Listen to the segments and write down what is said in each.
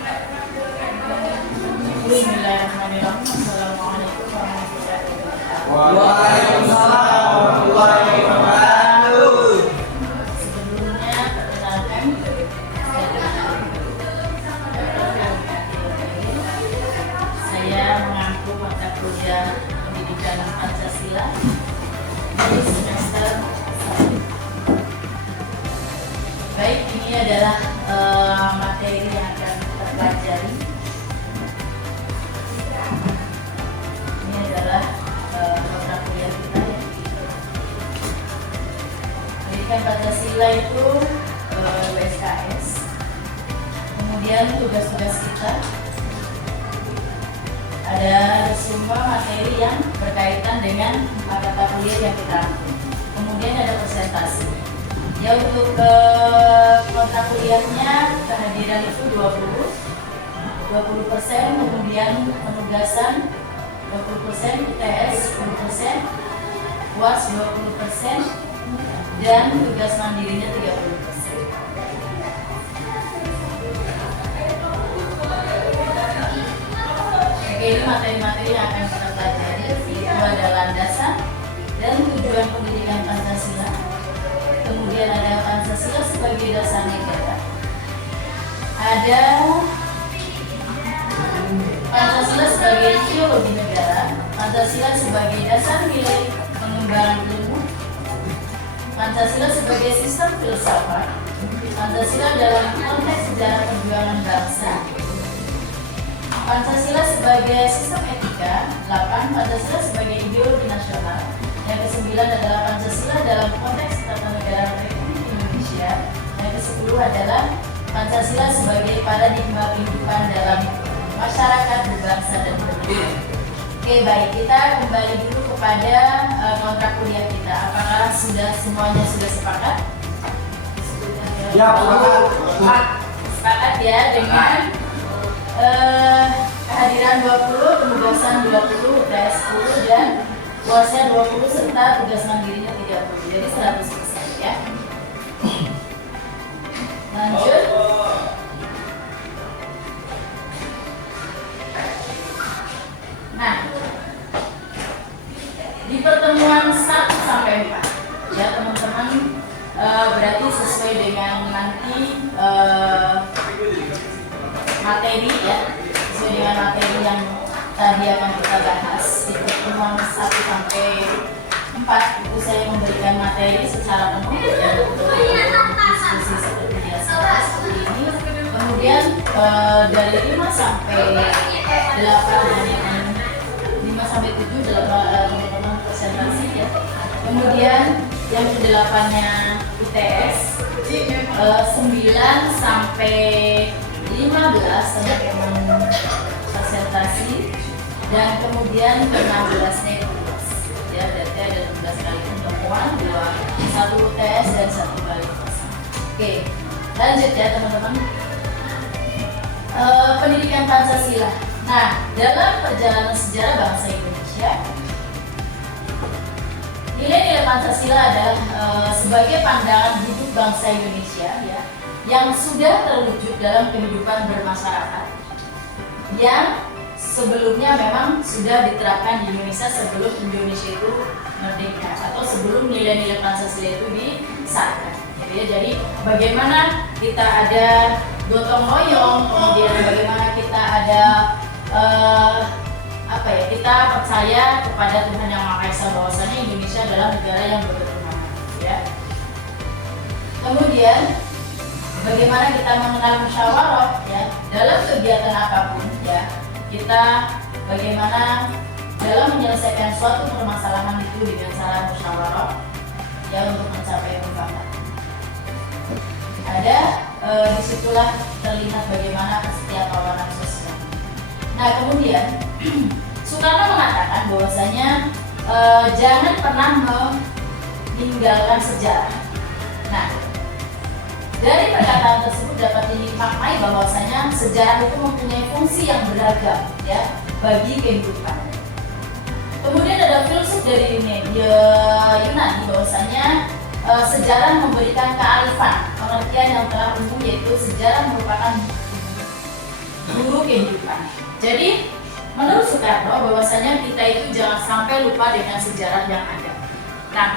Bismillahirrahmanirrahim. Assalamualaikum warahmatullahi wabarakatuh. Waalaikumsalam warahmatullahi wabarakatuh. Sebelumnya perkenalkan saya mengampu mata kuliah Pendidikan Pancasila di semester 1. Baik, ini adalah materi yang akan kita pelajari. Ini adalah mata kuliah kita ya. Pendidikan Pancasila itu USKS. Kemudian tugas-tugas kita ada semua materi yang berkaitan dengan mata kuliah yang kita ambil. Kemudian ada presentasi. Ya, untuk kontrak kuliahnya kehadiran itu 20%, kemudian penugasan 20%, ITS 10%, UAS 20%, dan tugas mandirinya 30%. Oke, ini materi-materi yang akan kita pelajari. Itu ada landasan dan tujuan pendidikan Pancasila. Kemudian ada Pancasila sebagai dasar negara. Ada Pancasila sebagai ideologi negara, Pancasila sebagai dasar nilai pengembangan ilmu, Pancasila sebagai sistem filsafat, Pancasila dalam konteks sejarah perjuangan bangsa, Pancasila sebagai sistem etika, 8 Pancasila sebagai ideologi nasional, yang ke-9 adalah Pancasila dalam konteks ketatanegaraan Republik Indonesia, yang ke-10 adalah Pancasila sebagai paradigma kehidupan dalam masyarakat berbangsa dan bernegara. Oke, baik, kita kembali dulu kepada kontrak kuliah kita. Apakah semuanya sudah sepakat? Ya, sepakat. Sepakat ya dengan kehadiran 20, penugasan 20, UTS 10 dan UASnya 20 serta tugas mandirinya 30. Jadi 100% ya. Lanjut. Nah, di pertemuan 1 sampai 4 ya teman-teman, berarti sesuai dengan nanti materi ya, sesuai dengan materi yang tadi akan kita bahas di pertemuan 1 sampai 4 itu saya memberikan materi secara penuh ya, untuk diskusi seperti biasa seperti ini. Kemudian dari 5 sampai 8 dan 5 sampai 7 teman-teman presentasi ya. Kemudian yang ke-8-nya ITS, 9 sampai 15 teman-teman presentasi, dan kemudian 16-nya tugas. Ya, berarti ada 16 kali pertemuan, 1 UTS dan 1 kali pasangan. Oke, lanjut ya teman-teman. Pendidikan Pancasila. Nah, dalam perjalanan sejarah bangsa Indonesia, nilai-nilai Pancasila adalah sebagai pandangan hidup bangsa Indonesia ya, yang sudah terwujud dalam kehidupan bermasyarakat, yang sebelumnya memang sudah diterapkan di Indonesia sebelum Indonesia itu merdeka atau sebelum nilai-nilai Pancasila itu disahkan. Gitu ya. Jadi bagaimana kita ada gotong royong, kemudian bagaimana kita ada kita percaya kepada Tuhan Yang Maha Esa bahwasanya Indonesia adalah negara yang berketuhanan ya. Kemudian bagaimana kita mengenal musyawarah ya dalam kegiatan apapun ya, kita bagaimana dalam menyelesaikan suatu permasalahan itu dengan cara musyawarah ya untuk mencapai mufakat. Ada disitulah terlihat bagaimana kesetiakawanan sosial. Nah, kemudian Soekarno mengatakan bahwasanya jangan pernah meninggalkan sejarah. Nah, dari perkataan tersebut dapat dimaknai bahwasanya sejarah itu mempunyai fungsi yang beragam ya bagi kehidupan. Kemudian ada filsuf dari Yunani bahwasanya sejarah memberikan kearifan, pengertian yang telah umum, yaitu sejarah merupakan guru kehidupan. Jadi menurut Soekarno bahwasanya kita itu jangan sampai lupa dengan sejarah yang ada. Nah,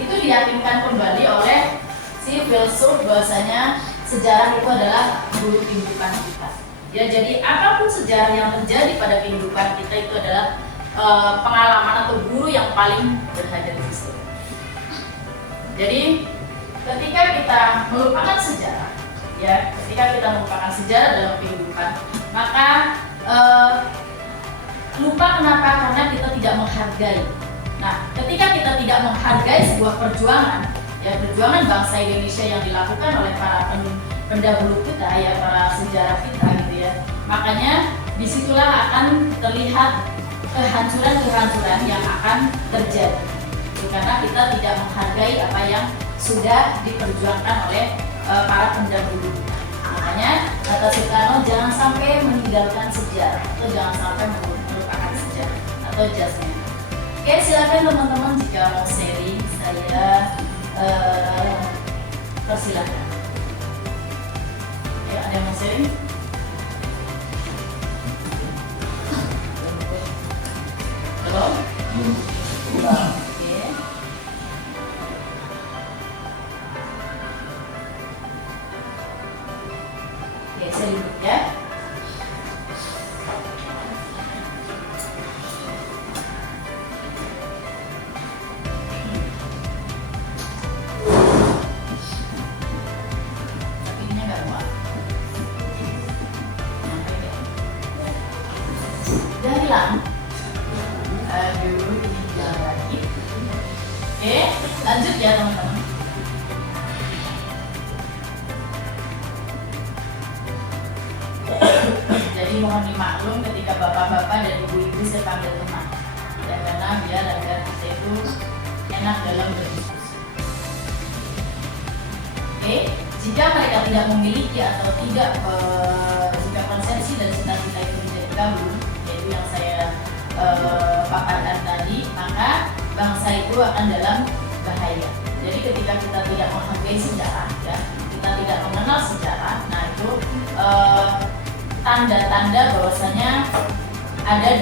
itu diyakinkan kembali oleh si filsuf bahwasanya sejarah itu adalah guru kehidupan kita. Ya, jadi apapun sejarah yang terjadi pada kehidupan kita itu adalah pengalaman atau guru yang paling berharga di situ. Jadi ketika kita melupakan sejarah, ya, ketika kita melupakan sejarah dalam kehidupan, maka lupa kenapa? Karena kita tidak menghargai. Nah, ketika kita tidak menghargai sebuah perjuangan, ya perjuangan bangsa Indonesia yang dilakukan oleh para pendahulu kita, ya para sejarah kita, gitu ya. Makanya disitulah akan terlihat kehancuran-kehancuran yang akan terjadi. Karena kita tidak menghargai apa yang sudah diperjuangkan oleh para pendahulu. Makanya kata Soekarno, jangan sampai meninggalkan sejarah atau jangan sampai melupakan sejarah atau jasnya. Oke, silakan teman-teman jika mau sharing, saya persilahkan. Ya, ada yang mau sharing? Halo? Oke. Oke, saya duduk ya. Tapi ini nggak muat. Udah hilang. Aduh, ini hilang lagi. Oke, lanjut ya teman-teman. Jadi mohon dimaklum ketika bapak-bapak dan ibu-ibu saya panggil teman, ya, karena biar agar kita itu enak dalam berdiskusi. Oke, jika mereka tidak memiliki atau tidak jika konsepsi dan cita-cita itu menjadi kabur, yaitu yang saya paparkan tadi, maka bangsa itu akan dalam bahaya. Jadi ketika kita tidak menghargai sejarah, ya, kita tidak mengenal sejarah, nah itu tanda-tanda bahwasanya ada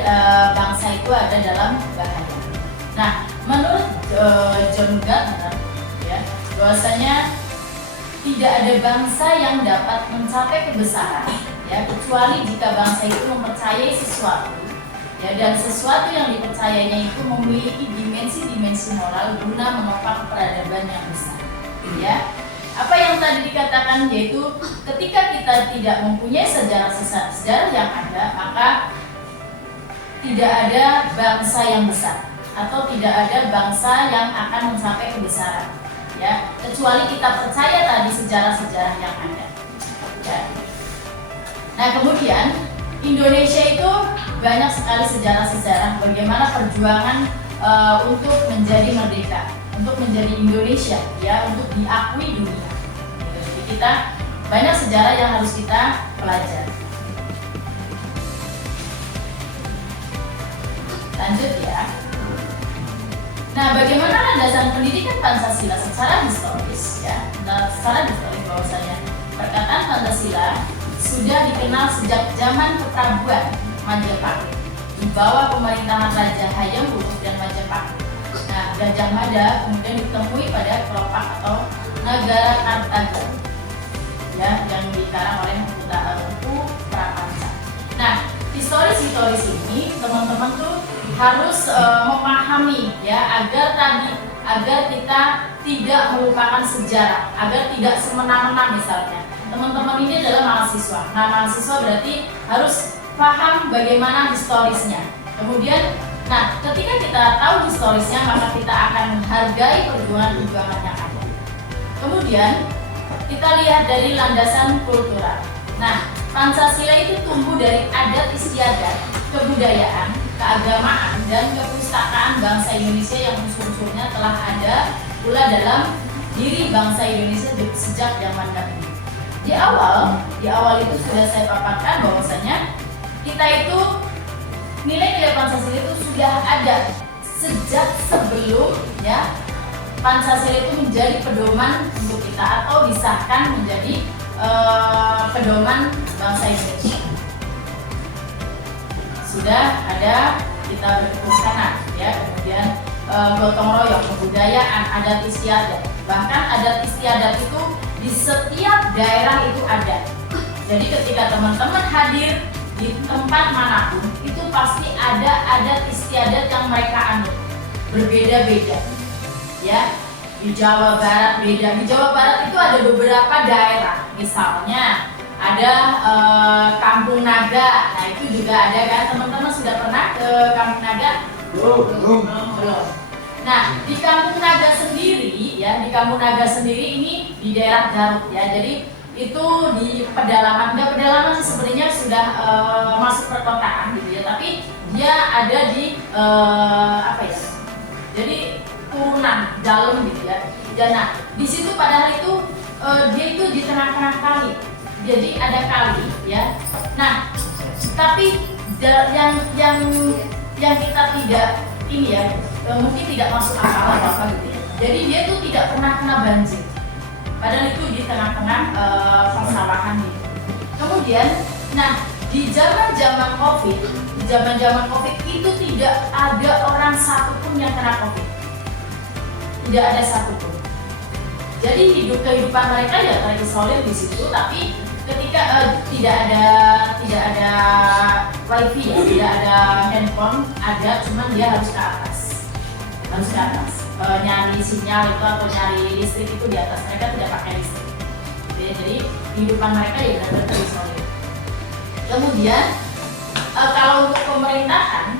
bangsa itu ada dalam bahaya. Nah, menurut John Gardner, ya, bahwasanya tidak ada bangsa yang dapat mencapai kebesaran, ya, kecuali jika bangsa itu mempercayai sesuatu, ya, dan sesuatu yang dipercayainya itu memiliki dimensi-dimensi moral guna menopang peradaban yang besar, ya. Apa yang tadi dikatakan, yaitu ketika kita tidak mempunyai sejarah yang ada, maka tidak ada bangsa yang besar atau tidak ada bangsa yang akan mencapai kebesaran, ya, kecuali kita percaya tadi sejarah-sejarah yang ada, ya. Nah, kemudian Indonesia itu banyak sekali sejarah-sejarah bagaimana perjuangan untuk menjadi merdeka, untuk menjadi Indonesia, ya, untuk diakui dunia. Jadi kita banyak sejarah yang harus kita pelajari. Lanjut ya. Nah, bagaimana landasan pendidikan Pancasila secara historis, ya? Nah, secara historis bahwasanya perkataan Pancasila sudah dikenal sejak zaman keprabuan Majapahit di bawah pemerintahan Raja Hayam Wuruk dan Majapahit. Nah, Gajah Mada kemudian ditemui pada kelopak atau negara Kartago, ya, yang dikarang oleh Empu Prapanca. Nah, historis ini teman-teman tuh harus memahami, ya, agar kita tidak melupakan sejarah, agar tidak semena-mena. Misalnya teman-teman ini adalah mahasiswa. Nah, mahasiswa berarti harus paham bagaimana historisnya. Kemudian, nah, ketika kita tahu historisnya, maka kita akan menghargai perjuangan-perjuangan yang ada. Kemudian kita lihat dari landasan kultural. Nah, Pancasila itu tumbuh dari adat istiadat, kebudayaan, keagamaan, dan kepustakaan bangsa Indonesia yang unsur-unsurnya telah ada pula dalam diri bangsa Indonesia sejak zaman dahulu. Di awal itu sudah saya paparkan bahwasanya kita itu nilai-nilai Pancasila itu sudah ada sejak sebelum, ya, Pancasila itu menjadi pedoman untuk kita atau disahkan menjadi pedoman bangsa Indonesia. Sudah ada kita bertepuk tangan, ya, kemudian gotong royong, kebudayaan, adat istiadat. Bahkan adat istiadat itu di setiap daerah itu ada. Jadi ketika teman-teman hadir di tempat manapun, itu pasti ada adat istiadat yang mereka anut, berbeda-beda. Ya, di Jawa Barat beda. Di Jawa Barat itu ada beberapa daerah, misalnya ada Kampung Naga. Nah itu juga ada kan, teman-teman sudah pernah ke Kampung Naga? Belum. Nah di Kampung Naga sendiri, ya, di Kampung Naga sendiri ini di daerah Garut, ya. Jadi itu di pedalaman, enggak pedalaman sih sebenarnya, sudah masuk perkotaan gitu ya, tapi dia ada di apa ya? Jadi turunan dalam gitu ya. Dan nah di situ padahal itu dia itu di tengah-tengah kali. Jadi ada kali, ya. Nah, tapi yang kita tidak ini ya, mungkin tidak masuk akal atau apa gitu ya. Jadi dia tuh tidak pernah kena banjir. Padahal itu di tengah-tengah persawahan gitu. Kemudian, nah di zaman-zaman COVID itu tidak ada orang satupun yang kena COVID. Tidak ada satupun. Jadi kehidupan mereka ya terisolir di situ, tapi ketika tidak ada wifi, ya, tidak ada handphone, ada, cuman dia harus ke atas, nyari sinyal itu atau nyari listrik itu di atas. Mereka tidak pakai listrik. Jadi kehidupan mereka ya benar-benar terisolir. Kemudian kalau untuk pemerintahan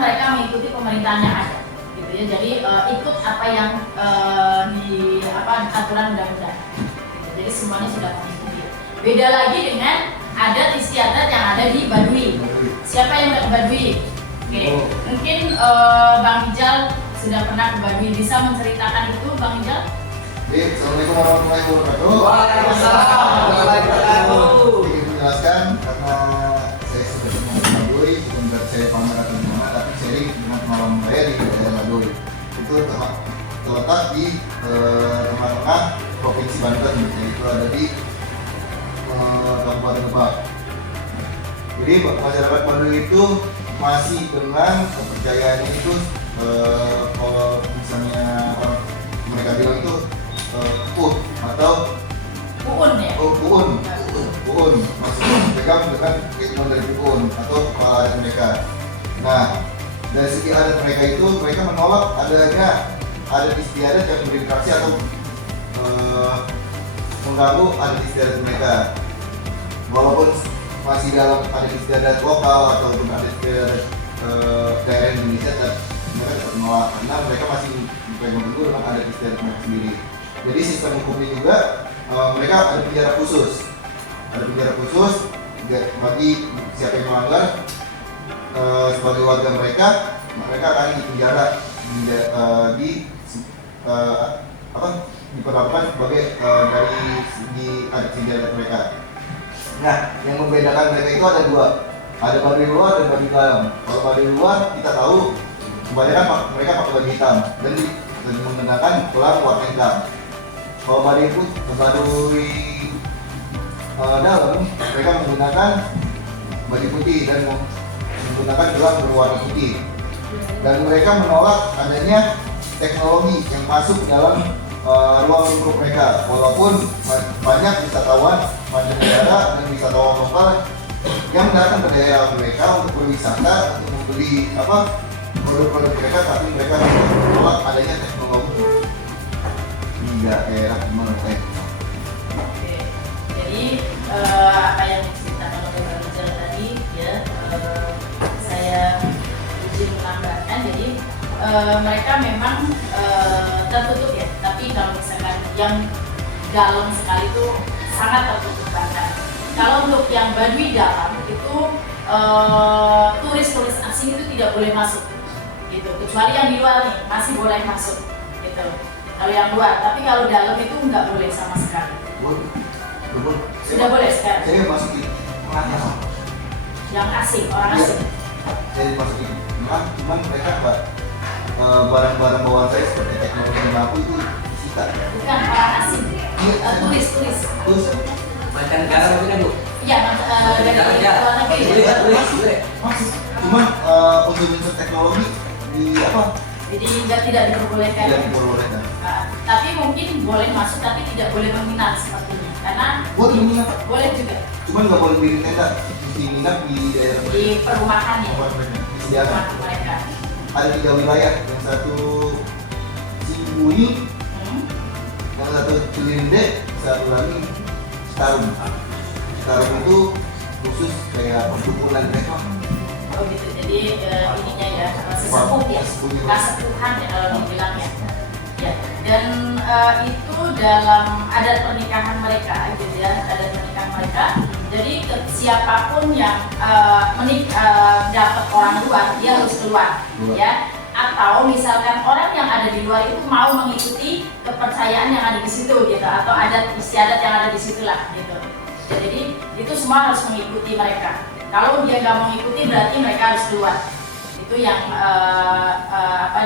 mereka mengikuti pemerintahan yang ada. Ya, jadi ikut apa yang di aturan undang-undang. Jadi semuanya sudah mengikuti. Beda lagi dengan adat istiadat yang ada di Baduy. Siapa yang udah ke Baduy? Oke, mungkin Bang Ijal sudah pernah ke Baduy, bisa menceritakan itu, Bang Ijal? Assalamualaikum warahmatullahi wabarakatuh. Waalaikumsalam warahmatullahi wabarakatuh. Ingin menjelaskan karena saya sudah pernah ke Baduy, bukan berarti saya pamer atau gimana, tapi sharing dengan pengalaman saya di daerah Baduy. Itu terletak di tengah-tengah provinsi Banten, yaitu ada di Kabupaten Lebak. Jadi masyarakat Baduy itu masih dengan kepercayaannya itu kalau misalnya mereka bilang itu atau Uun ya? Uun maksudnya pegang dengan kehidupan dari Uun atau kepala adat mereka. Nah, dari segi adat mereka itu, mereka menolak adanya adat istiadat yang berinteraksi atau mengganggu adat istiadat mereka. Walaupun masih dalam adat istiadat lokal atau adat istiadat daerah Indonesia, mereka tetap menolak karena mereka masih berpegang teguh dengan adat istiadat mereka sendiri. Jadi sistem hukumnya juga mereka ada penjara khusus. Bagi siapa yang melanggar sebagai warga mereka akan dipenjara diperlakukan sebagai dari segi adat istiadat mereka. Nah, yang membedakan mereka itu ada dua. Ada Baduy luar dan Baduy dalam. Kalau Baduy luar kita tahu kebanyakan mereka pakai baju hitam dan menggunakan gelar warna hitam. Kalau Baduy dalam, mereka menggunakan baju putih dan menggunakan gelar berwarna putih. Dan mereka menolak adanya teknologi yang masuk dalam ruang lingkup mereka. Walaupun banyak wisatawan mancanegara dan wisatawan lokal yang datang ke daerah mereka untuk berwisata, untuk membeli produk-produk mereka, tapi mereka menolak adanya teknologi di daerah mereka. Oke, jadi apa yang diceritakan oleh Bang Ijal tadi, ya, saya izin menambahkan. Jadi mereka memang tertutup ya, tapi kalau misalkan yang dalam sekali itu sangat tertutup bahkan. Kalau untuk yang Baduy dalam itu turis-turis asing itu tidak boleh masuk, gitu. Kecuali yang di luar nih masih boleh masuk, gitu. Kalau yang luar, tapi kalau dalam itu nggak boleh sama sekali. Sudah boleh sekarang. Saya masukin tengahnya. Yang asing, orang asing. Saya masukin tengah, cuman mereka barang-barang bawaan saya seperti teknologi lampu itu disita. Bukan orang asing, turis. Terus Mancanegara mungkin Bu? dari luar negeri. Masuk. Cuman untuk unsur teknologi di apa? Jadi tidak diperbolehkan. Tidak diperbolehkan. Tapi mungkin boleh masuk, tapi tidak boleh meminat sepertinya. Karena Boleh minat, boleh juga cuman nggak boleh bikin tenda. Mesti minat di daerah di perumahan ya, disediakan. perumahan mereka. Ada 3 wilayah, yang satu Cibuyut, yang satu Cilinde, satu lagi Citarum. Citarum itu khusus kayak perdukunan mereka. Oh gitu. Jadi ininya ya sesepuh ya, kasepuhan ya kalau dibilang ya. Ya. Dan itu dalam adat pernikahan mereka, gitu ya, adat pernikahan mereka. Jadi siapapun yang dapat orang luar, dia harus keluar, ya. Atau misalkan orang yang ada di luar itu mau mengikuti kepercayaan yang ada di situ, gitu, atau adat istiadat yang ada di situ lah, gitu. Jadi itu semua harus mengikuti mereka. Kalau dia nggak mengikuti, berarti mereka harus keluar. Itu yang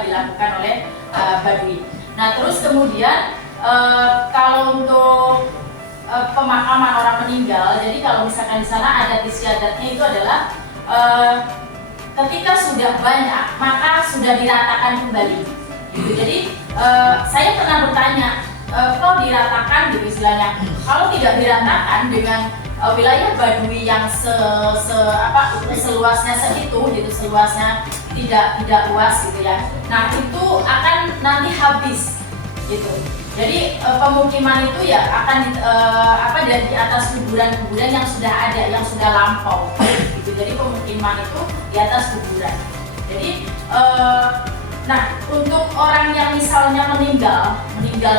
dilakukan oleh Baduy. Nah, terus kemudian kalau untuk pemakaman orang meninggal, jadi kalau misalkan di sana adat istiadatnya itu adalah ketika sudah banyak, maka sudah diratakan kembali. Gitu. Jadi saya pernah bertanya, kok diratakan gitu istilahnya? Kalau tidak diratakan dengan wilayah Baduy yang seluasnya segitu, gitu, seluasnya tidak luas gitu ya. Nah itu akan nanti habis gitu. Jadi pemukiman itu ya akan di atas kuburan-kuburan yang sudah ada, yang sudah lampau gitu. Jadi pemukiman itu di atas kuburan. Jadi nah untuk orang yang misalnya meninggal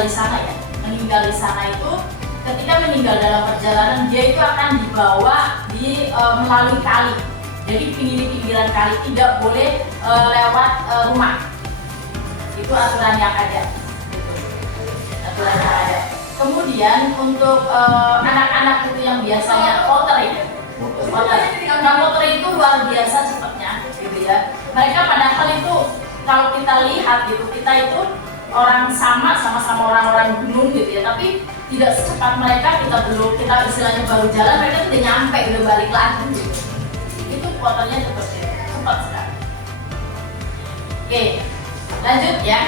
di sana ya, meninggal di sana itu ketika meninggal dalam perjalanan dia itu akan dibawa melalui kali. Jadi pinggiran kali, tidak boleh lewat rumah. Itu aturan yang ada. Aturan yang ada. Kemudian untuk anak-anak itu yang biasanya potering. Nah, potering itu luar biasa cepatnya, gitu ya. Mereka padahal itu kalau kita lihat gitu, kita itu orang sama-sama orang-orang gunung gitu ya, tapi tidak secepat mereka. Kita istilahnya baru jalan, mereka udah nyampe, udah balik lagi gitu. Itu fotonya seperti itu, cepat sekali. Oke, lanjut ya.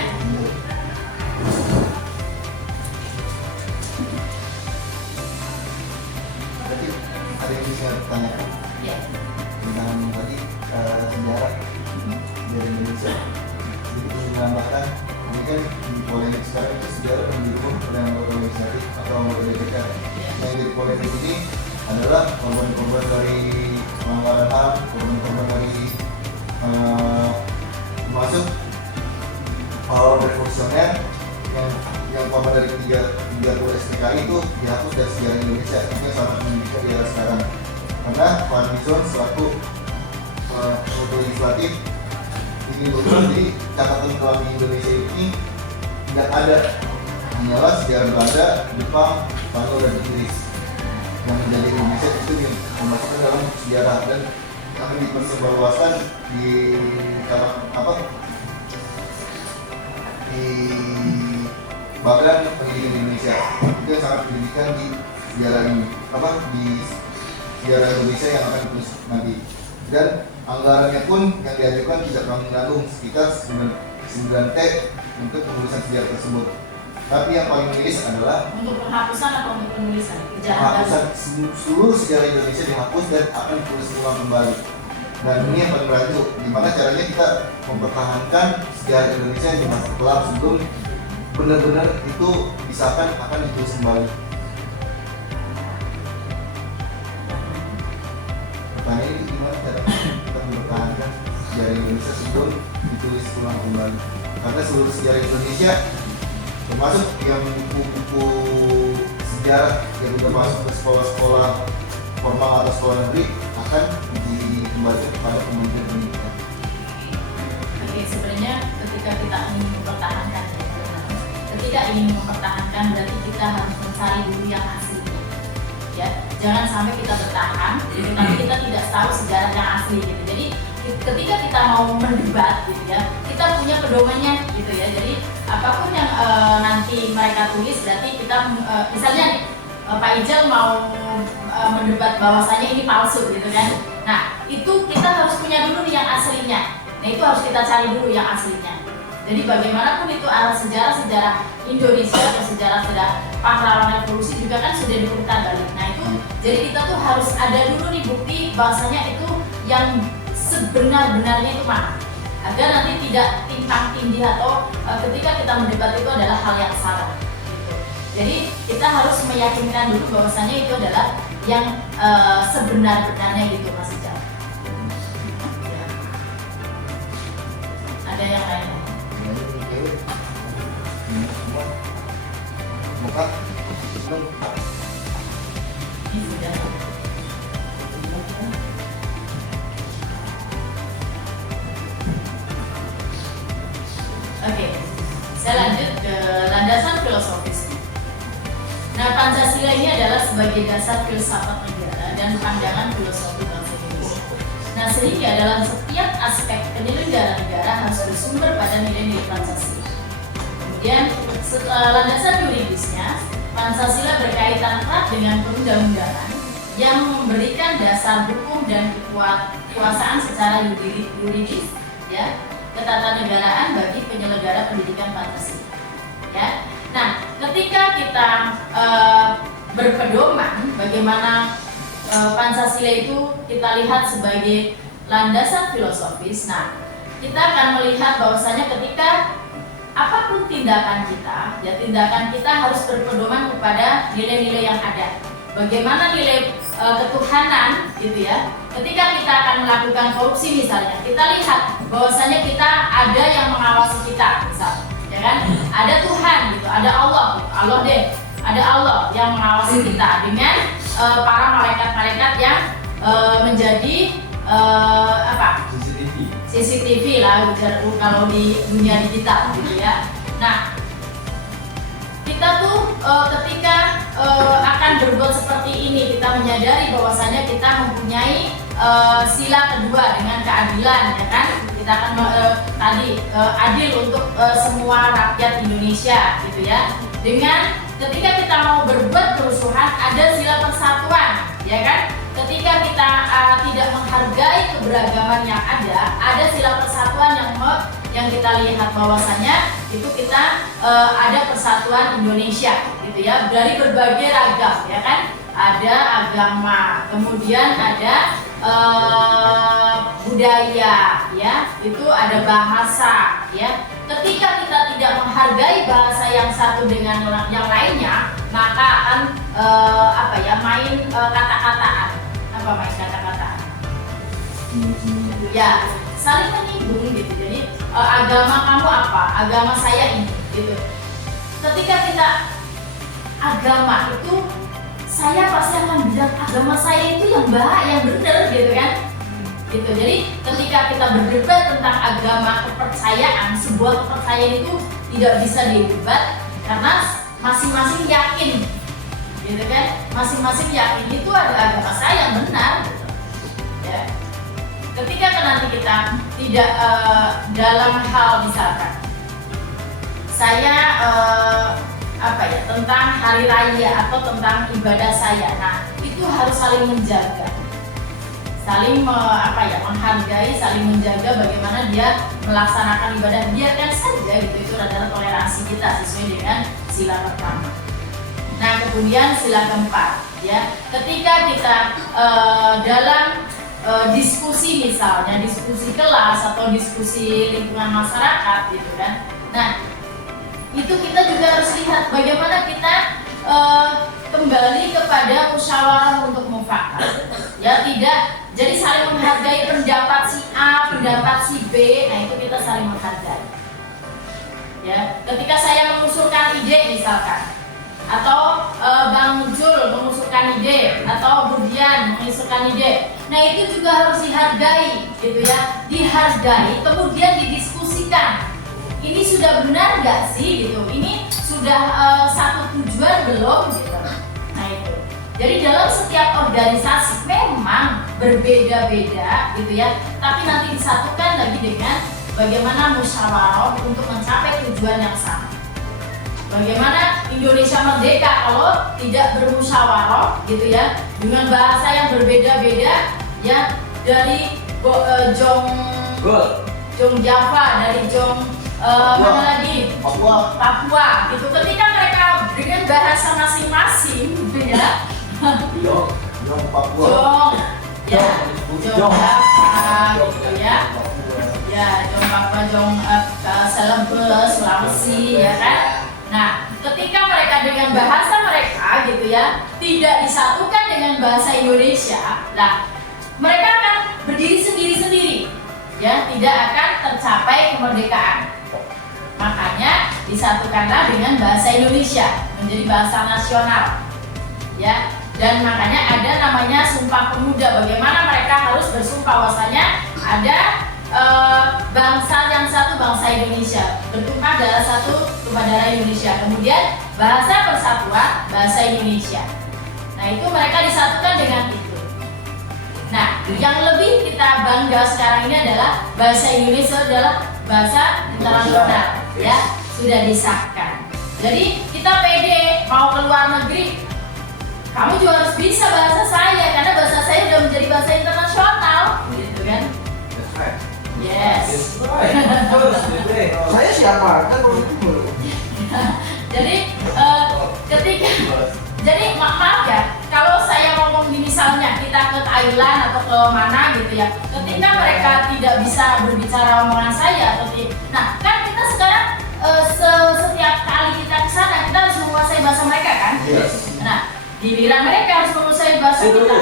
Berarti ada yang bisa tanyakan Ya. tentang tadi sejarah dari Indonesia. Jadi menambahkan ini kan polemik sekarang itu sejarah yang didukung oleh anggota legislatif atau anggota DPR. Yang jadi polemik ini adalah korban-korban dari pelanggaran HAM, korban-korban dari termasuk hal revolusioner yang korban dari 30 SPKI itu dihapus dari sejarah Indonesia. Itu sangat menyedihkan di era sekarang. Karena Pak Nizon selaku anggota legislatif ingin berubah, jadi catatan kelam di Indonesia ini tidak ada, hanyalah sejarah Belanda, Jepang, Spanyol dan Inggris yang menjadi Indonesia itu yang memasukkan dalam sejarah dan akan dipersebarluaskan di Badan Pendidikan Indonesia. Itu yang sangat pendidikan di sejarah ini, di sejarah Indonesia yang akan ditulis nanti. Dan anggarannya pun yang diajukan tidak menanggung sekitar 9T untuk penulisan sejarah tersebut. Tapi yang paling miris adalah Untuk penghapusan atau untuk penulisan? penghapusan seluruh sejarah Indonesia dihapus dan akan ditulis ulang kembali. Dan ini yang paling berat, gimana caranya kita mempertahankan sejarah Indonesia di masa kelam sebelum benar-benar itu disahkan akan ditulis kembali. Pertanyaan itu gimana cara kita mempertahankan sejarah Indonesia sebelum ditulis ulang kembali? Karena seluruh sejarah Indonesia, termasuk yang buku-buku sejarah yang sudah masuk ke sekolah-sekolah formal atau sekolah negeri, akan dikembalikan kepada Kementerian Pendidikan. Oke, sebenarnya ketika kita ingin mempertahankan, berarti kita harus mencari dulu yang asli. Ya, jangan sampai kita bertahan, gitu, tapi kita tidak tahu sejarah yang asli. Gitu. Jadi ketika kita mau mendebat, gitu ya, kita punya pedomannya, gitu ya. Jadi apapun yang nanti mereka tulis, berarti kita misalnya Pak Ijal mau mendebat bahwasanya ini palsu gitu kan. Nah itu kita harus punya dulu nih yang aslinya. Nah itu harus kita cari dulu yang aslinya. Jadi bagaimanapun itu sejarah-sejarah Indonesia atau sejarah-sejarah pahlawan revolusi juga kan sudah diputar balik. Nah itu jadi kita tuh harus ada dulu nih bukti bahwasanya itu yang sebenar-benarnya itu mana, agar nanti tidak timpang tindih atau ketika kita mendebat itu adalah hal yang salah gitu. Jadi kita harus meyakinkan dulu bahwasanya itu adalah yang sebenar-benarnya gitu Mas Ijal. Ya. Ada yang lain? Muka. Ini sudah. Oke, saya lanjut ke landasan filosofis. Nah, Pancasila ini adalah sebagai dasar filsafat negara dan pandangan filosofi bangsa Indonesia. Nah, sehingga dalam setiap aspek penyelenggaraan negara harus bersumber pada nilai-nilai Pancasila. Kemudian, landasan yuridisnya, Pancasila berkaitan erat dengan perundang-undangan yang memberikan dasar hukum dan kekuasaan secara yuridis, ya, ketatanegaraan bagi penyelenggara pendidikan Pancasila. Ya. Nah, ketika kita berpedoman bagaimana Pancasila itu kita lihat sebagai landasan filosofis. Nah, kita akan melihat bahwasanya ketika apapun tindakan kita, ya tindakan kita harus berpedoman kepada nilai-nilai yang ada. Bagaimana nilai ketuhanan gitu ya. Ketika kita akan melakukan korupsi misalnya, kita lihat bahwasanya kita ada yang mengawasi kita, misal, ya kan? Ada Tuhan gitu, ada Allah, Allah deh, ada Allah yang mengawasi kita dengan para malaikat-malaikat yang menjadi apa? CCTV lah kalau di dunia digital gitu ya. Nah, kita tuh ketika akan berbuat seperti ini, kita menyadari bahwasanya kita mempunyai sila kedua dengan keadilan, ya kan? Kita akan adil untuk semua rakyat Indonesia, gitu ya. Dengan ketika kita mau berbuat kerusuhan, ada sila persatuan, ya kan? Ketika kita tidak menghargai keberagaman yang ada sila persatuan yang kita lihat bahwasanya itu kita ada persatuan Indonesia gitu ya, dari berbagai ragam, ya kan, ada agama, kemudian ada budaya, ya, itu ada bahasa, ya. Ketika kita tidak menghargai bahasa yang satu dengan yang lainnya, maka akan main kata-kataan. Apa main kata-kataan? Ya, saling menyinggung gitu. Jadi agama kamu apa? Agama saya ini gitu. Ketika kita agama itu, saya pasti akan bilang agama saya itu yang baik, yang benar gitu kan. Gitu. Jadi ketika kita berdebat tentang agama, kepercayaan, sebuah kepercayaan itu tidak bisa didebat karena masing-masing yakin, gitu kan? Masing-masing yakin itu ada agama saya yang benar, gitu. Ya. Ketika nanti kita tidak dalam hal misalkan saya tentang hari raya atau tentang ibadah saya, nah itu harus saling menjaga, saling menghargai, saling menjaga bagaimana dia melaksanakan ibadah. Biarkan saja gitu, itu adalah toleransi kita sesuai dengan sila pertama. Nah kemudian sila keempat, ya, ketika kita dalam diskusi misalnya diskusi kelas atau diskusi lingkungan masyarakat gitu kan, nah itu kita juga harus lihat bagaimana kita kembali kepada musyawarah untuk mufakat, ya, tidak jadi saling menghargai pendapat si A, pendapat si B, nah itu kita saling menghargai. Ya, ketika saya mengusulkan ide misalkan, atau Bang Jul mengusulkan ide, atau Budian mengusulkan ide, nah itu juga harus dihargai, gitu ya, dihargai, kemudian didiskusikan. Ini sudah benar nggak sih, gitu? Ini sudah satu tujuan belum, gitu? Nah itu. Jadi dalam setiap organisasi memang berbeda-beda gitu ya, tapi nanti disatukan lagi dengan bagaimana musyawarah untuk mencapai tujuan yang sama. Bagaimana Indonesia merdeka kalau tidak bermusyawarah gitu ya, dengan bahasa yang berbeda-beda ya, dari Jong Java, dari mana lagi? Papua gitu. Ketika mereka dengan bahasa masing-masing gitu ya. Jong Papua. Jong Java gitu ya. Ya, Jong Papua, Jong Celebes, Sulawesi ya kan. Nah, ketika mereka dengan bahasa mereka gitu ya, tidak disatukan dengan bahasa Indonesia, nah mereka akan berdiri sendiri-sendiri ya, tidak akan tercapai kemerdekaan. Makanya disatukanlah dengan bahasa Indonesia menjadi bahasa nasional ya. Dan makanya ada namanya Sumpah Pemuda, bagaimana mereka harus bersumpah bahwasanya ada bangsa yang satu, bangsa Indonesia, bertumpah darah satu, tumpah darah Indonesia. Kemudian bahasa persatuan, bahasa Indonesia. Nah itu mereka disatukan dengan itu. Nah yang lebih kita bangga sekarang ini adalah bahasa Indonesia adalah bahasa internasional ya, sudah disahkan. Jadi kita pede mau ke luar negeri, kamu juga harus bisa bahasa saya karena bahasa saya sudah menjadi bahasa internasional, gitu kan? Yes. Saya siapa? Kan Jadi jadi maaf ya, kalau saya ngomong di misalnya kita ke Thailand atau ke mana gitu ya, ketika mereka tidak bisa berbicara omongan saya atau nah kan kita sekarang setiap kali kita ke sana kita harus menguasai bahasa mereka kan? Yes. Nah giliran mereka harus menguasai bahasa kita.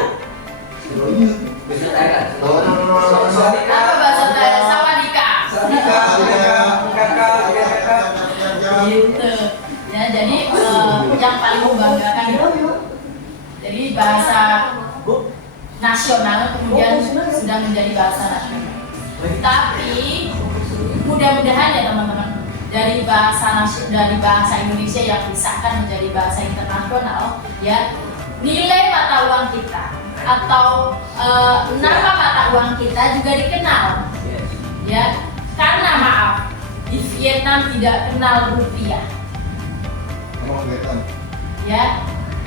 Apa bahasa Thailand? Sawadika. Gitu. Ya, jadi yang paling membanggakan itu. Jadi bahasa nasional kemudian sudah menjadi bahasa nasional. Tapi mudah-mudahan ya teman-teman, dari bahasa Indonesia yang disahkan menjadi bahasa internasional, ya nilai mata uang kita atau nama mata uang kita juga dikenal, ya karena maaf di Vietnam tidak kenal rupiah, ya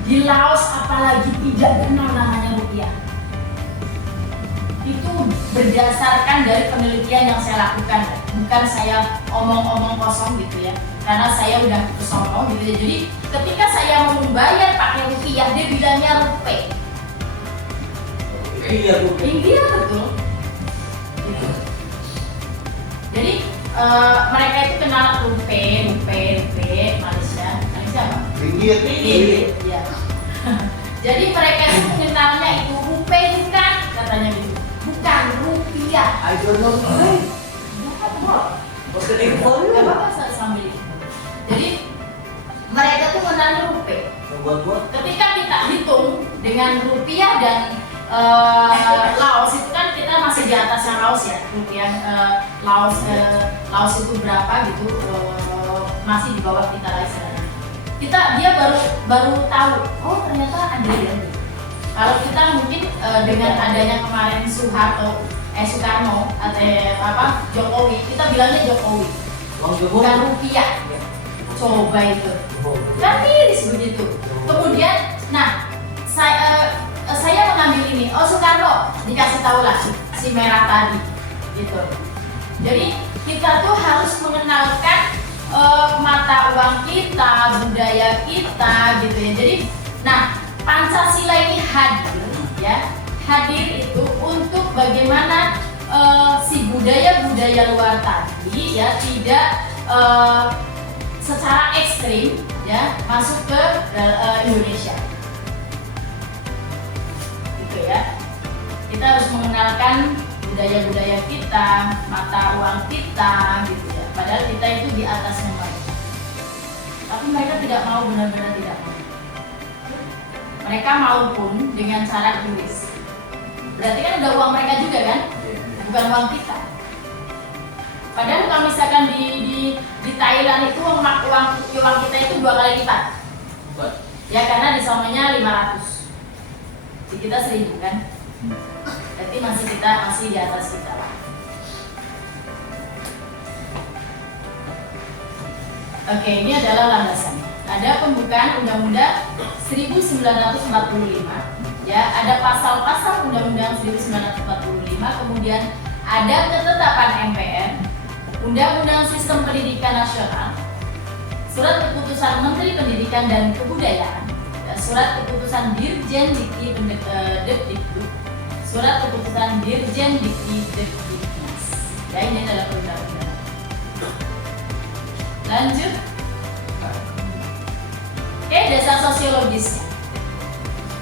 di Laos apalagi tidak kenal namanya rupiah. Itu berdasarkan dari penelitian yang saya lakukan, bukan saya omong-omong kosong gitu ya, karena saya udah kesonong gitu ya. Jadi ketika saya mau membayar pakai rupiah, dia bilangnya rupiah. Iya betul. Gitu. Jadi mereka itu kenal rupiah, Malaysia apa? Ringgit. Ya. Jadi mereka itu mengenalnya itu rupiah bukan, katanya gitu. Bukan rupiah. I don't know. Bukan kok. Gak apa-apa sambil itu. Jadi mereka tuh mengenal rupiah. Ketika kita hitung dengan rupiah dan Laos itu kan kita masih di atasnya Laos ya, rupiah Laos itu berapa gitu, masih di bawah kita lah istilahnya. Dia baru tahu, oh ternyata ada ya. Kalau kita mungkin dengan adanya kemarin Soekarno atau Jokowi, kita bilangnya Jokowi, bukan rupiah. Coba itu, kan miris begitu. Kemudian, nah saya mengambil ini, oh Soekarno dikasih tahu lah si merah tadi, gitu. Jadi kita tuh harus mengenalkan mata uang kita, budaya kita, gitu ya. Jadi, nah Pancasila ini hadir itu untuk bagaimana si budaya-budaya luar tadi ya tidak secara ekstrim ya masuk ke Indonesia. Gitu ya. Kita harus mengenalkan budaya-budaya kita, mata uang kita, gitu ya. Padahal kita itu di atasnya mereka. Tapi mereka tidak mau, benar-benar tidak mau. Mereka mau pun dengan cara Inggris. Berarti kan udah uang mereka juga kan? Bukan uang kita. Padahal kalau misalkan di Thailand itu uang kita itu 2 kali lipat. Ya karena di sononya 500. Di kita 1000 kan? Berarti masih di atas kita lah. Oke, ini adalah landasannya. Ada pembukaan Undang-Undang 1945, ya, ada pasal-pasal Undang-Undang 1945, kemudian ada ketetapan MPR, Undang-Undang Sistem Pendidikan Nasional, Surat Keputusan Menteri Pendidikan dan Kebudayaan, Surat Keputusan Dirjen Dikti Surat Keputusan Dirjen Dikti-Diknas. Ya, ini adalah undang-undang. Lanjut. Oke, dasar sosiologisnya.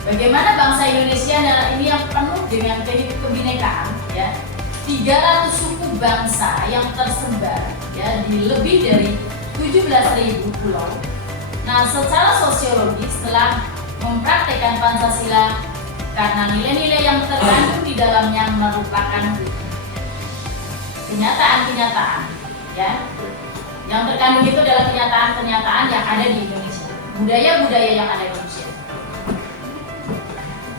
Bagaimana bangsa Indonesia ini yang penuh dengan kebinekaan, ya. 300 suku bangsa yang tersebar, ya, di lebih dari 17.000 pulau. Nah, secara sosiologis setelah mempraktekkan Pancasila karena nilai-nilai yang terkandung di dalamnya merupakan kenyataan-kenyataan, ya. Yang terkandung itu adalah kenyataan-kenyataan yang ada di Indonesia, budaya-budaya yang ada di Indonesia.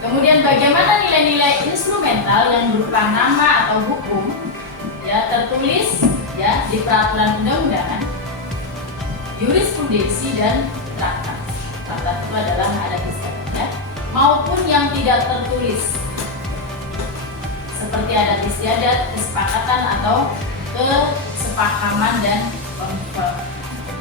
Kemudian bagaimana nilai-nilai instrumental yang berupa nama atau hukum, ya, tertulis, ya, di peraturan undang-undangan, jurisprudensi dan traktat. Traktat itu adalah adat istiadat, ya, maupun yang tidak tertulis seperti adat istiadat, kesepakatan atau kesepahaman dan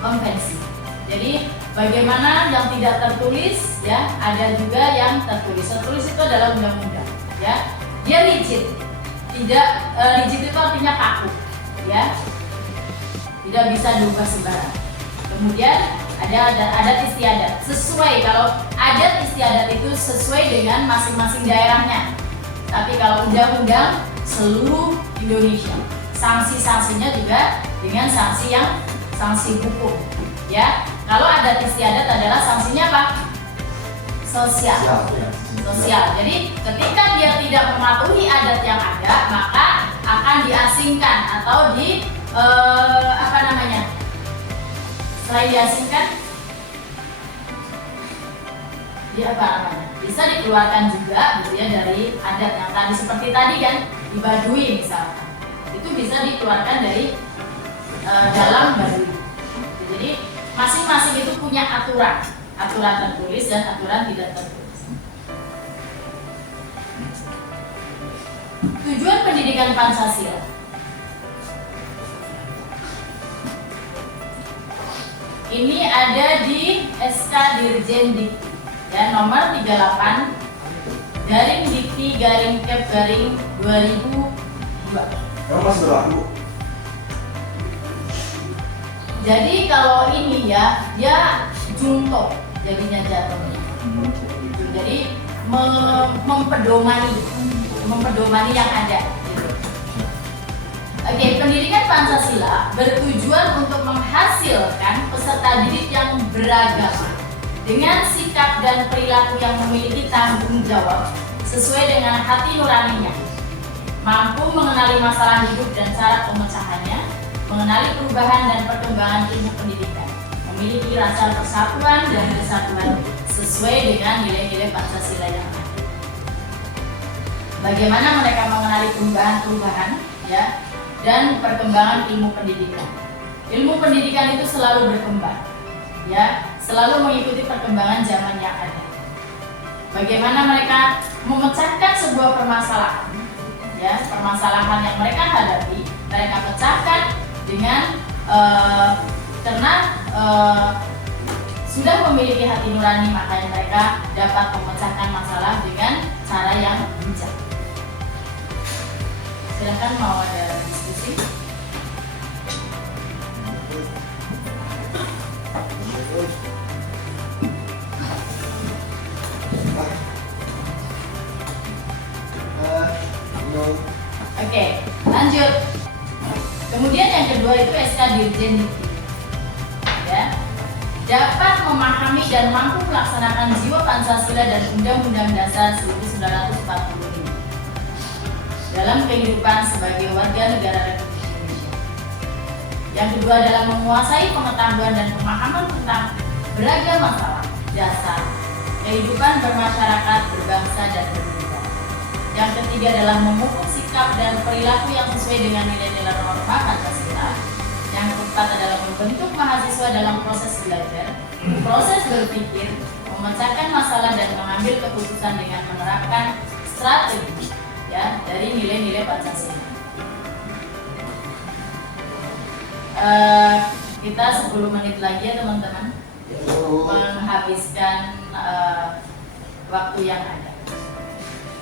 konvensi. Jadi bagaimana yang tidak tertulis, ya, ada juga yang tertulis. Tertulis itu adalah undang-undang, ya. Dia rigid. Tidak rigid itu artinya kaku, ya. Tidak bisa diubah sembarang. Kemudian ada adat istiadat. Sesuai, kalau adat istiadat itu sesuai dengan masing-masing daerahnya. Tapi kalau undang-undang seluruh Indonesia. Sanksi-sanksinya juga dengan sanksi hukum, ya. Kalau adat istiadat adalah sanksinya apa? Sosial. Jadi ketika dia tidak mematuhi adat yang ada, maka akan diasingkan atau selain diasingkan, bisa dikeluarkan juga, gitu ya, dari adat yang tadi, seperti tadi kan di Baduy misalkan, itu bisa dikeluarkan dari dalam Baduy. Jadi masing-masing itu punya aturan tertulis dan aturan tidak tertulis. Tujuan pendidikan Pancasila. Ini ada di SK Dirjen Dikti, ya, nomor 38 Dikti/Kep/2002. Kamu masih berlaku? Jadi kalau ini, ya, dia junto jadinya jatuhnya. Jadi mempedomani yang ada. Gitu. Oke, pendidikan Pancasila bertujuan untuk menghasilkan peserta didik yang beragama dengan sikap dan perilaku yang memiliki tanggung jawab sesuai dengan hati nuraninya, mampu mengenali masalah hidup dan cara pemecahannya, mengenali perubahan dan perkembangan ilmu pendidikan, memiliki rasa persatuan dan kesatuan sesuai dengan nilai-nilai Pancasila yang ada. Bagaimana mereka mengenali perubahan-perubahan, ya, dan perkembangan ilmu pendidikan. Ilmu pendidikan itu selalu berkembang, ya, selalu mengikuti perkembangan zaman yang ada. Bagaimana mereka memecahkan sebuah permasalahan, ya, permasalahan yang mereka hadapi, mereka pecahkan dengan sudah memiliki hati nurani, makanya mereka dapat memecahkan masalah dengan cara yang bijak. Silakan, mau ada diskusi? Oke, lanjut. Kemudian yang kedua itu SK Dirjen Dikti, ya, dapat memahami dan mampu melaksanakan jiwa Pancasila dan Undang-Undang Dasar 1945 dalam kehidupan sebagai warga negara Republik Indonesia. Yang kedua adalah menguasai pengetahuan dan pemahaman tentang beragam masalah dasar kehidupan bermasyarakat, berbangsa dan bernegara. Yang ketiga adalah memupuk sikap dan perilaku yang sesuai dengan nilai-nilai norma Pancasila. Yang keempat adalah membentuk mahasiswa dalam proses belajar, proses berpikir, memecahkan masalah dan mengambil keputusan dengan menerapkan strategi ya dari nilai-nilai Pancasila. Kita 10 menit lagi ya teman-teman menghabiskan waktu yang ada.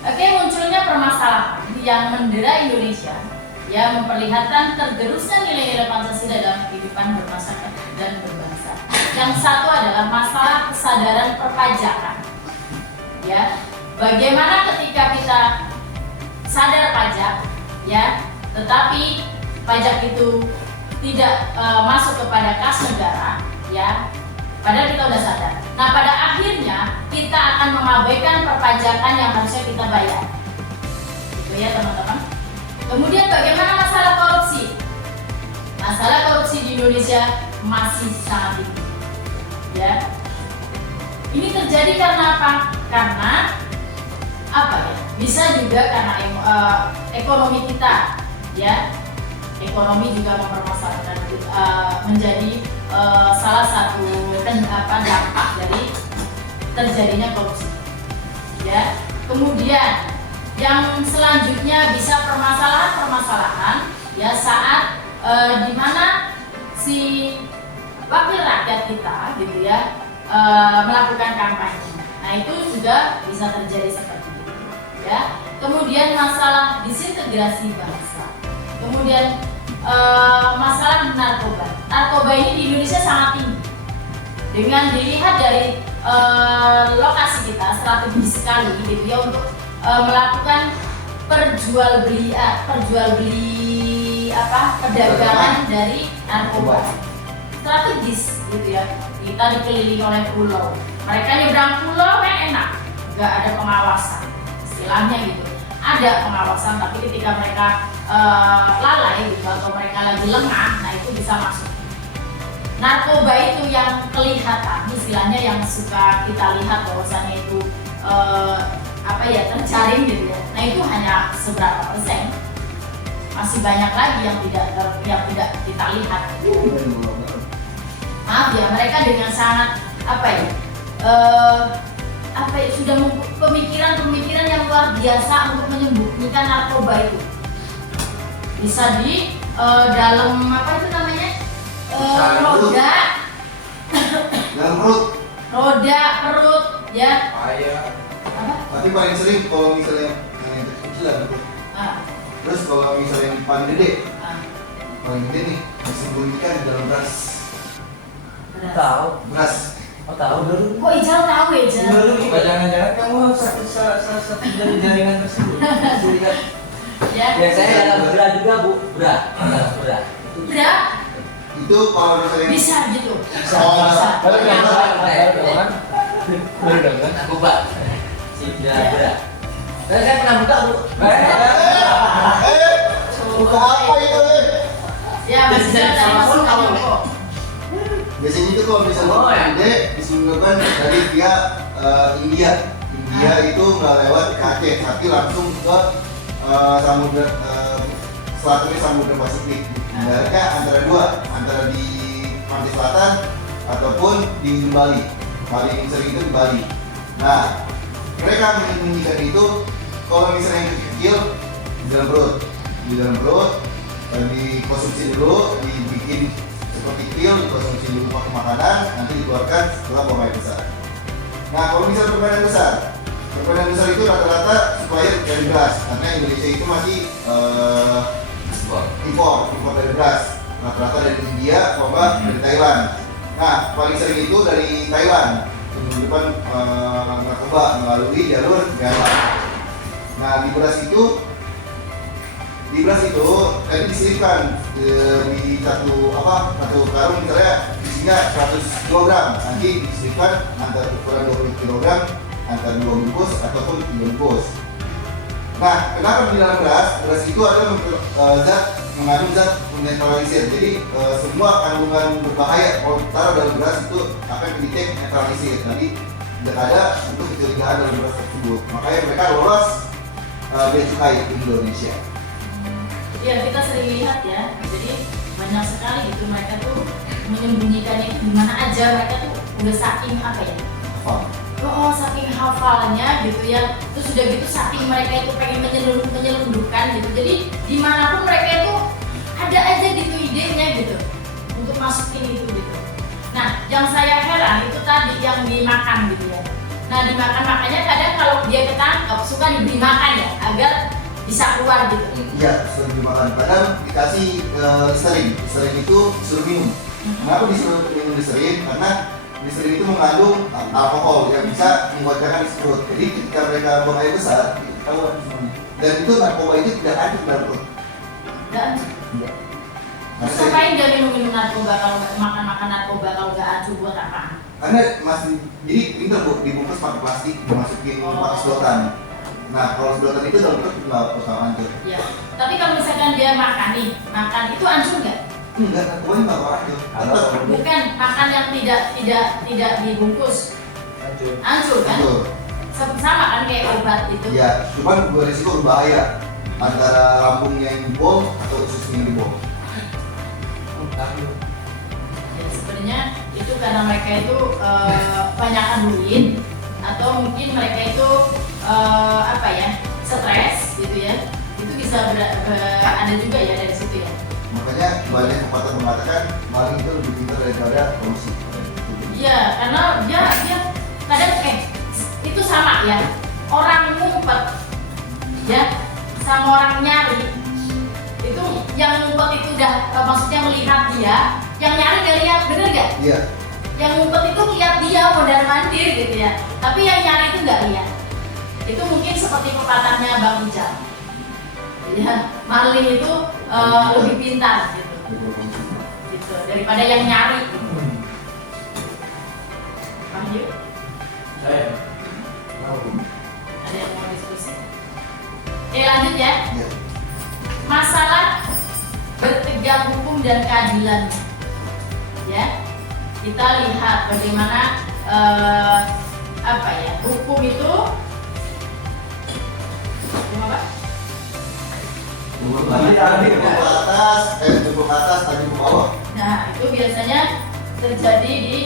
Oke, munculnya permasalahan yang mendera Indonesia yang memperlihatkan tergerusnya nilai-nilai Pancasila dalam kehidupan bermasyarakat dan berbangsa. Yang satu adalah masalah kesadaran perpajakan. Ya, bagaimana ketika kita sadar pajak, ya, tetapi pajak itu tidak masuk kepada kas negara, ya, padahal kita udah sadar. Nah, pada akhirnya kita akan mengabaikan perpajakan yang harusnya kita bayar. Itu ya teman-teman. Kemudian bagaimana masalah korupsi? Masalah korupsi di Indonesia masih sangat tinggi. Ya. Ini terjadi karena apa? Karena apa ya? Bisa juga karena ekonomi kita, ya. Ekonomi juga mempermasalahkan menjadi salah satu dampak dari terjadinya korupsi. Ya. Kemudian yang selanjutnya bisa permasalahan-permasalahan ya saat dimana si wakil rakyat kita gitu ya melakukan kampanye. Nah itu juga bisa terjadi seperti itu ya. Kemudian masalah disintegrasi bangsa. Kemudian masalah narkoba. Narkoba ini di Indonesia sangat tinggi. Dengan dilihat dari lokasi kita strategis sekali gitu ya untuk melakukan perdagangan dari narkoba. Strategis gitu ya. Kita dikelilingi oleh pulau. Mereka nyebrang pulau kan enak, nggak ada pengawasan. Istilahnya gitu. Ada pengawasan, tapi ketika mereka lalai gitu atau mereka lagi lengah, nah itu bisa masuk. Narkoba itu yang kelihatan, istilahnya yang suka kita lihat bahwasannya itu terjaring gitu ya. Nah itu hanya seberapa persen. Masih banyak lagi yang tidak kita lihat. Maaf ya, mereka dengan sangat sudah pemikiran yang luar biasa untuk menyembunyikan narkoba itu. Bisa di dalam roda perut ya. Tapi paling sering kalau misalnya yang kecil lah gitu. Terus kalau misalnya yang paling gede nih disembunyikan di dalam beras. Beras. Oh tahu dulu. Kok Ijal tahu ya Ijal? Dulu jangan-jangan kamu salah satu dari jaringan tersebut. Lihat. Ya. Biasanya dalam bra juga bu, bra. Itu kalau misalnya Bisa gitu. Bisa. Kalau kan aku Pak. Si bra. Saya pernah buka bu. Buka apa itu? Ya masih tadi masuk kok. Biasanya itu kalau misalnya gede disembunyikan dari via India itu nggak lewat Aceh tapi langsung ke samudra selatannya Samudra Pasifik. Ibaratnya antara di pantai selatan ataupun di Bali. Paling sering itu di Bali. Nah, mereka menyembunyikan itu kalau misalnya yang kecil di dalam perut dan dikonsumsi dulu, dibikin seperti pil, dikonsumsi dulu pakai makanan, nanti dikeluarkan setelah buang air besar. Nah, kalau misalnya permainan besar itu rata-rata supaya dari beras, karena Indonesia itu masih impor dari beras, rata-rata dari India, dari Thailand. Nah, paling sering itu dari Thailand, penyelundupan narkoba melalui jalur Ghana. Nah, di beras itu tadi diselipkan di satu karung misalnya isinya 100 kg, nanti diselipkan antara ukuran 20 kg antara 2 bungkus ataupun 3 bungkus. Nah, kenapa di dalam beras itu ada mengandung zat menetralisir. Jadi semua kandungan berbahaya kalau taruh dalam beras itu akan di-detect netralisir. Jadi tidak ada untuk kecurigaan dalam beras tersebut. Makanya mereka lolos bea cukai di Indonesia. Ya kita sering lihat ya. Jadi banyak sekali gitu mereka tuh menyembunyikannya itu di mana aja, mereka tuh udah saking apa ya? Saking hafalnya gitu ya. Terus udah gitu saking mereka itu pengen menyelundupkan gitu. Jadi dimanapun mereka itu ada aja gitu idenya gitu untuk masukin itu gitu. Nah, yang saya heran itu tadi yang dimakan gitu ya. Nah, dimakan, makanya kadang kalau dia ketangkep suka diberi makan ya agar bisa keluar gitu. Iya, sudah dimakan. Kadang dikasih Listerine. Listerine itu disuruh minum. Kenapa disuruh minum Listerine? Karena Listerine itu mengandung alkohol yang bisa membuatkan disperut. Jadi ketika mereka buang air besar, ketahuan semuanya. Dan itu narkoba itu tidak ada di dalam perut. Dan Tidak. terus ngapain dia minum narkoba kalau nggak makan narkoba kalau nggak acuh buat apa? Karena masih, jadi pinter bu, dibungkus pakai plastik, dimasukin pakai sedotan. Nah, kalau sedotan itu dalam perut nggak bakal hancur. Ya. Tapi kalau misalkan dia makan itu hancur nggak? Enggak, narkobanya nggak bakal hancur. Tetap Bukan makan yang tidak dibungkus, hancur kan? hancur. Sama kan kayak obat itu. Iya, cuman berisiko berbahaya antara lambungnya yang jebol atau ususnya yang jebol. Ya, sebenarnya itu karena mereka itu banyakan duit atau mungkin mereka itu stres gitu ya. Itu bisa ada juga ya dari situ ya. Makanya banyak pepatah mengatakan maling itu lebih pintar daripada korupsi. Iya, karena dia kadang itu sama ya. Orang ngumpet ya sama orang nyari. Itu yang ngumpet itu udah maksudnya melihat dia, yang nyari gak lihat, bener gak? Iya. Yang ngumpet itu lihat dia mondar mandir gitu ya. Tapi yang nyari itu gak lihat. Itu mungkin seperti pepatahnya Bang Ijal. Ya, maling itu lebih pintar gitu. Gitu daripada yang nyari. Wahyu, Saya. ada yang mau diskusi? Lanjut ya. Iya. Masalah bertegak hukum dan keadilan, ya kita lihat bagaimana hukum itu apa? Jempol ke atas, jempol ke atas, tadi ke bawah. Nah itu biasanya terjadi di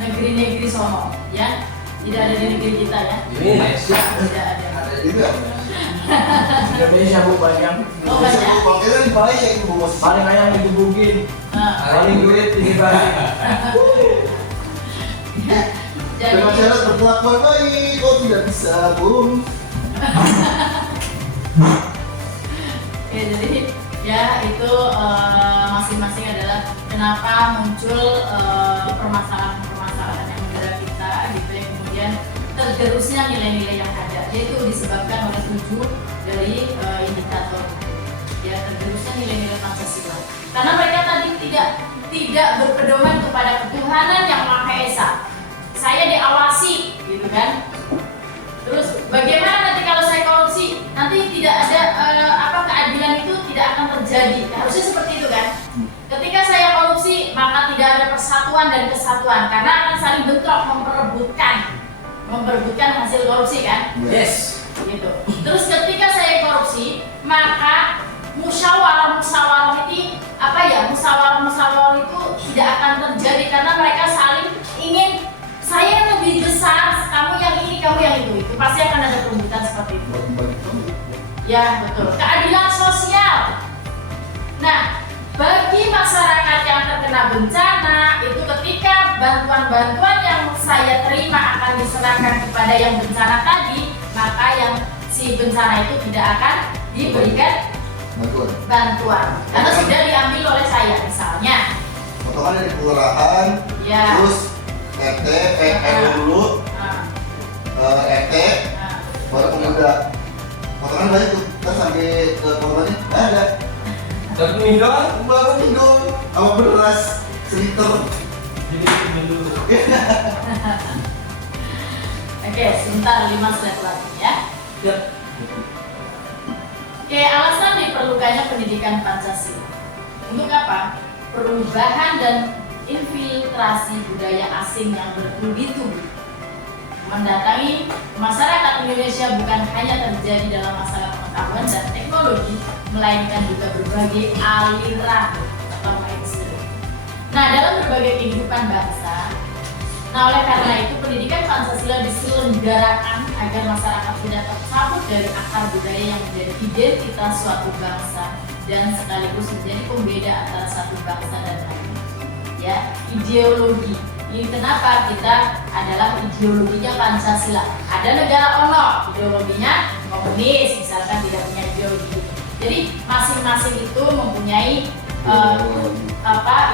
negeri-negeri sono, ya tidak ada di negeri kita ya. Indonesia. Tidak ada. Itu ya. Indonesia bu banyak. Oh, banyak. Kalau kita di Malaysia itu bos. Paling ayam digebukin. Nah, Paling duit dibagi. jadi Dengan syarat berkelakuan baik, kok tidak bisa bung. jadi ya itu masing-masing adalah kenapa muncul permasalahan-permasalahan yang mendera kita gitu ya, kemudian tergerusnya nilai-nilai yang ada, yaitu disebabkan oleh 7 dari indikator ya, tergerusnya nilai-nilai Pancasila karena mereka tadi tidak berpedoman kepada ketuhanan yang Maha Esa. Saya diawasi gitu kan. Terus bagaimana nanti kalau saya korupsi, nanti tidak ada keadilan itu tidak akan terjadi. Harusnya seperti itu kan. Ketika saya korupsi, maka tidak ada persatuan dan kesatuan karena akan saling bentrok memperebutkan hasil korupsi kan. Yes. Gitu. Terus ketika saya korupsi, maka musyawarah itu tidak akan terjadi karena mereka saling ingin saya yang lebih besar, kamu yang ini, kamu yang itu pasti akan ada perebutan seperti itu. Ya betul. Keadilan sosial. Nah, bagi masyarakat yang terkena bencana itu ketika bantuan-bantuan yang saya terima akan diserahkan kepada yang bencana tadi, maka yang si bencana itu tidak akan diberikan bantuan karena sudah diambil oleh saya misalnya. Potongan dari kelurahan, Ya. terus RT, RW dulu, RT, baru pemuda. Potongan banyak tuh, kita sampai ke korbannya nggak ada. Tapi minum. Baru minum sama beras seliter. Jadi minum. Oke, sebentar 5 slide lagi ya. Ya. Oke, alasan diperlukannya pendidikan Pancasila. Untuk apa? Perubahan dan infiltrasi budaya asing yang bertubi-tubi mendatangi masyarakat Indonesia bukan hanya terjadi dalam masalah pengetahuan dan teknologi, melainkan juga berbagai aliran atau mainstream. Nah, dalam berbagai kehidupan bangsa, nah oleh karena itu pendidikan Pancasila diselenggarakan agar masyarakat tidak tercabut dari akar budaya yang menjadi identitas suatu bangsa dan sekaligus menjadi pembeda antara satu bangsa dan lain. Ya, ideologi. Ini kenapa kita adalah ideologinya Pancasila. Ada negara ono, ideologinya komunis, misalkan tidak punya ideologi. Jadi masing-masing itu mempunyai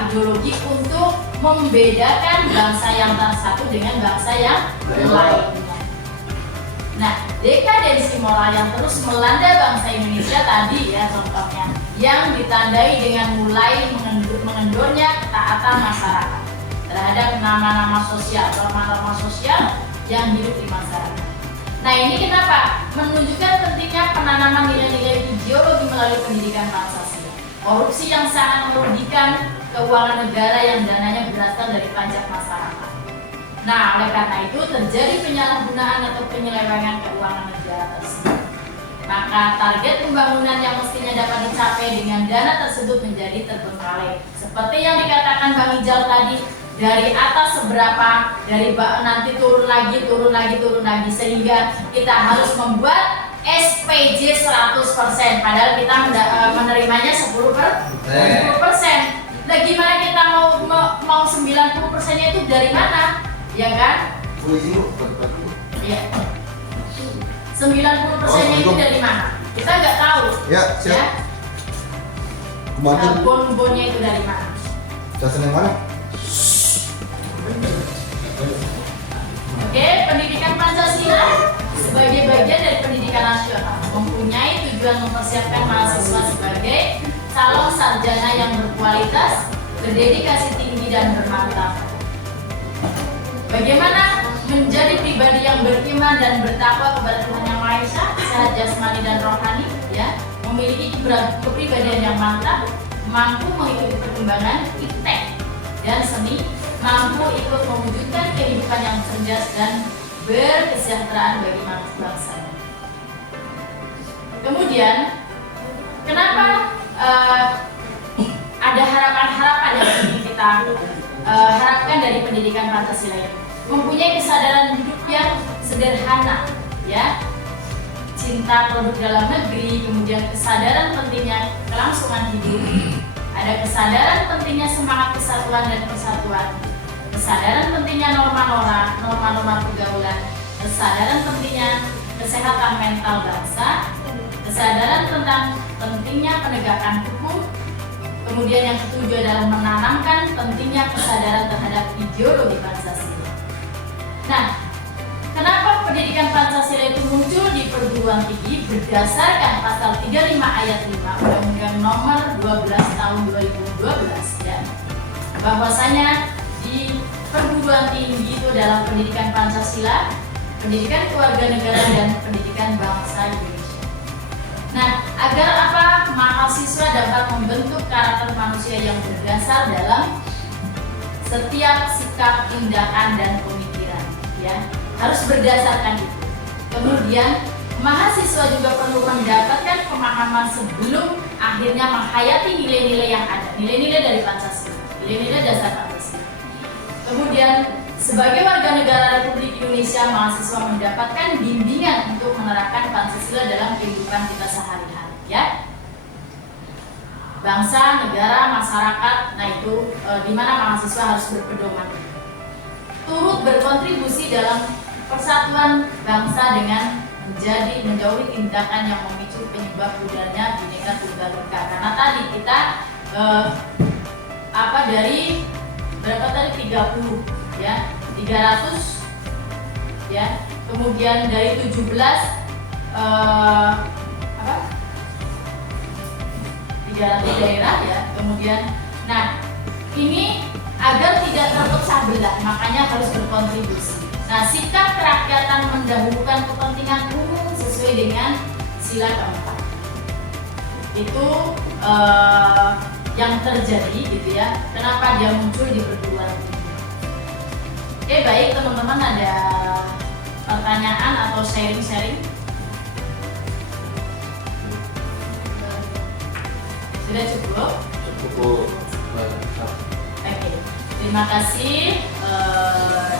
ideologi untuk membedakan bangsa yang satu dengan bangsa yang lainnya. Nah, dekadensi moral yang terus melanda bangsa Indonesia tadi ya contohnya, yang ditandai dengan mulai mengendornya ketaatan masyarakat terhadap nama-nama sosial, norma-norma sosial yang hidup di masyarakat. Nah, ini kenapa? Menunjukkan pentingnya penanaman nilai-nilai ideologi melalui pendidikan Pancasila. Korupsi yang sangat merugikan keuangan negara yang dananya berasal dari pajak masyarakat. Nah, oleh karena itu terjadi penyalahgunaan atau penyelewengan keuangan negara tersebut. Maka target pembangunan yang mestinya dapat dicapai dengan dana tersebut menjadi terbengkalai. Seperti yang dikatakan Bang Ijal tadi, dari atas seberapa, dari nanti turun lagi, sehingga kita harus membuat SPJ 100%, padahal kita menerimanya 10%. Nah, gimana kita mau 90%-nya itu dari mana? Ya kan? Iya. 90%-nya itu dari mana? Kita nggak tahu. Ya, siap. Ya? Kemarin Bon-bonnya itu dari mana? jelasan yang mana? Oke, pendidikan Pancasila sebagai bagian dari pendidikan nasional mempunyai tujuan mempersiapkan mahasiswa sebagai calon sarjana yang berkualitas, berdedikasi tinggi dan bermartabat. Bagaimana menjadi pribadi yang beriman dan bertakwa kepada Tuhan Yang Maha Esa, sehat jasmani dan rohani, ya, memiliki kepribadian yang mantap, mampu mengikuti perkembangan iptek dan seni, mampu ikut mewujudkan kehidupan yang cerdas dan berkesejahteraan bagi bangsa. Kemudian, kenapa ada harapan-harapan yang ingin kita harapkan dari pendidikan Pancasila ini? Mempunyai kesadaran hidup yang sederhana, ya, cinta produk dalam negeri, kemudian kesadaran pentingnya kelangsungan hidup, ada kesadaran pentingnya semangat kesatuan dan persatuan, kesadaran pentingnya norma-norma pergaulan, kesadaran pentingnya kesehatan mental bangsa, kesadaran tentang pentingnya penegakan hukum, kemudian yang ketujuh adalah menanamkan pentingnya kesadaran terhadap ideologi Pancasila. Nah, kenapa pendidikan Pancasila itu muncul di perguruan tinggi berdasarkan pasal 35 ayat 5 Undang-Undang Nomor 12 Tahun 2012, ya, bahwasanya di perguruan tinggi itu adalah pendidikan Pancasila, pendidikan kewarganegaraan dan pendidikan bangsa Indonesia. Nah, agar apa? Mahasiswa dapat membentuk karakter manusia yang berdasar dalam setiap sikap, tindakan, dan pemikiran, ya, harus berdasarkan itu. Kemudian mahasiswa juga perlu mendapatkan pemahaman sebelum akhirnya menghayati nilai-nilai yang ada, nilai-nilai dari Pancasila, nilai-nilai dasar Pancasila. Kemudian sebagai warga negara Republik Indonesia, mahasiswa mendapatkan bimbingan untuk menerapkan Pancasila dalam kehidupan kita sehari-hari, ya. Bangsa, negara, masyarakat, nah itu di mana mahasiswa harus berpedoman. Turut berkontribusi dalam persatuan bangsa dengan menjauhi tindakan yang memicu penyebab budarnya Bhinneka Tunggal Ika. Karena tadi kita dari berapa tadi 30, ya, 300, ya, kemudian dari 17 300 daerah, ya, kemudian, nah ini agar tidak terpecah belah, makanya harus berkontribusi. Nah, sikap kerakyatan mendahulukan kepentingan umum sesuai dengan sila keempat. Itu yang terjadi, gitu ya. Kenapa dia muncul di perguruan tinggi? Oke, baik teman-teman, ada pertanyaan atau sharing-sharing? Sudah cukup? Cukup. Oke, terima kasih.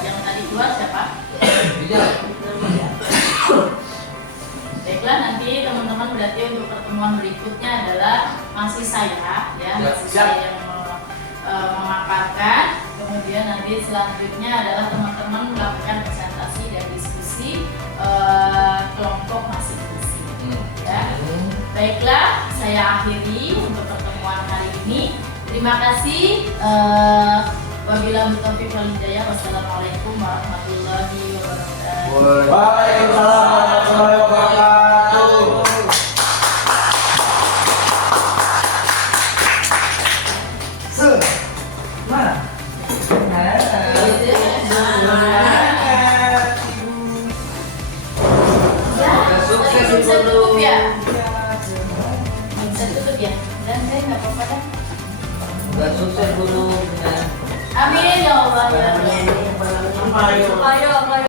Yang tadi keluar siapa? Baiklah, nanti teman-teman berarti untuk pertemuan berikutnya adalah masih saya, ya, masih saya yang memaparkan. Kemudian nanti selanjutnya adalah teman-teman melakukan presentasi dan diskusi kelompok masing-masing. Ya. Baiklah, saya akhiri untuk pertemuan hari ini. Terima kasih. Wabillahi taufiq wal hidayah. Wassalamualaikum warahmatullahi wabarakatuh. Waalaikumsalam warahmatullahi wabarakatuh. Mana? Bisa tutup ya? Bisa tutup ya? Dan saya nggak apa-apa kan? Udah sukses dulu. Amin ya Allah ya. Ayo. Ayo.